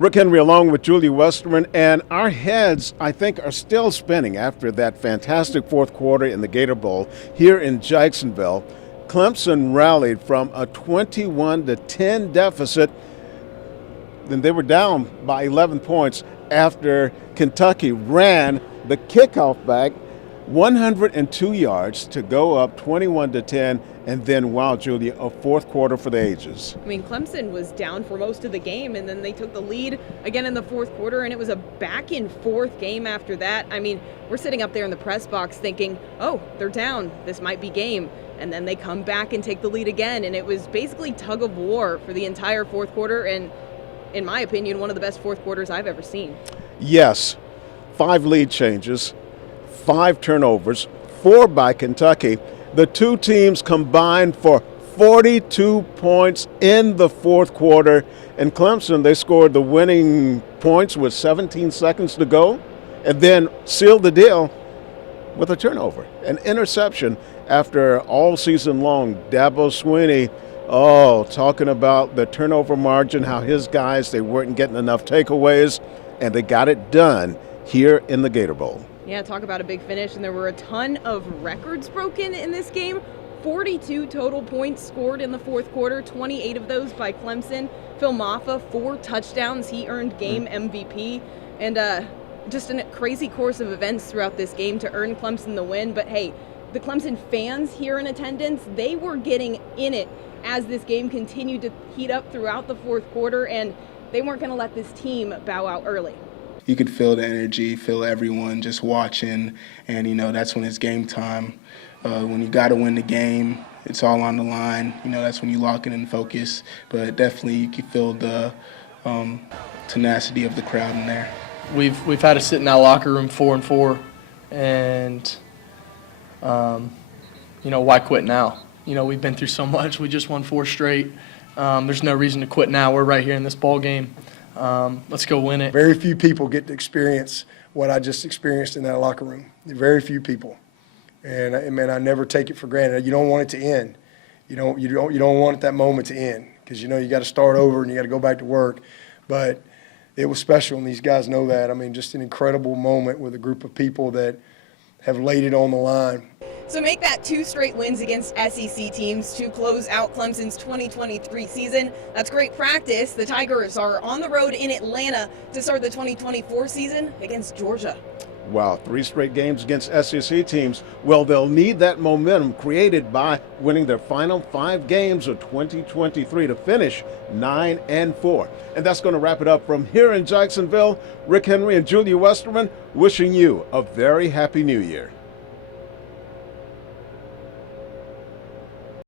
Rick Henry along with Julia Westerman, and our heads, I think, are still spinning after that fantastic fourth quarter in the Gator Bowl here in Jacksonville. Clemson rallied from a 21-10 deficit. Then they were down by 11 points after Kentucky ran the kickoff back 102 yards to go up 21-10, and then, wow, Julia, a fourth quarter for the ages. I mean, Clemson was down for most of the game, and then they took the lead again in the fourth quarter, and it was a back-and-forth game after that. I mean, we're sitting up there in the press box thinking, oh, they're down, this might be game. And then they come back and take the lead again, and it was basically tug of war for the entire fourth quarter, and in my opinion, one of the best fourth quarters I've ever seen. Yes, 5 lead changes, 5 turnovers, 4 by Kentucky. The two teams combined for 42 points in the fourth quarter. And Clemson, they scored the winning points with 17 seconds to go and then sealed the deal with a turnover, an interception after all season long. Dabo Swinney, talking about the turnover margin, how his guys, they weren't getting enough takeaways, and they got it done here in the Gator Bowl. Yeah, talk about a big finish, and there were a ton of records broken in this game. 42 total points scored in the fourth quarter, 28 of those by Clemson. Phil Maffa, 4 touchdowns. He earned game MVP. And just a crazy course of events throughout this game to earn Clemson the win. But hey, the Clemson fans here in attendance, they were getting in it as this game continued to heat up throughout the fourth quarter, and they weren't going to let this team bow out early. You could feel the energy, feel everyone just watching, and, that's when it's game time. When you got to win the game, it's all on the line. That's when you lock in and focus. But definitely you can feel the tenacity of the crowd in there. We've had to sit in that locker room 4-4, and why quit now? We've been through so much. We just won 4 straight. There's no reason to quit now. We're right here in this ball game. Let's go win it. Very few people get to experience what I just experienced in that locker room. Very few people. And I never take it for granted. You don't want it to end. You don't want that moment to end, because you got to start over and you got to go back to work. But it was special, and these guys know that. I mean, just an incredible moment with a group of people that have laid it on the line. So make that 2 straight wins against SEC teams to close out Clemson's 2023 season. That's great practice. The Tigers are on the road in Atlanta to start the 2024 season against Georgia. Wow, 3 straight games against SEC teams. Well, they'll need that momentum created by winning their final 5 games of 2023 to finish 9-4. And that's going to wrap it up from here in Jacksonville. Rick Henry and Julia Westerman wishing you a very happy new year.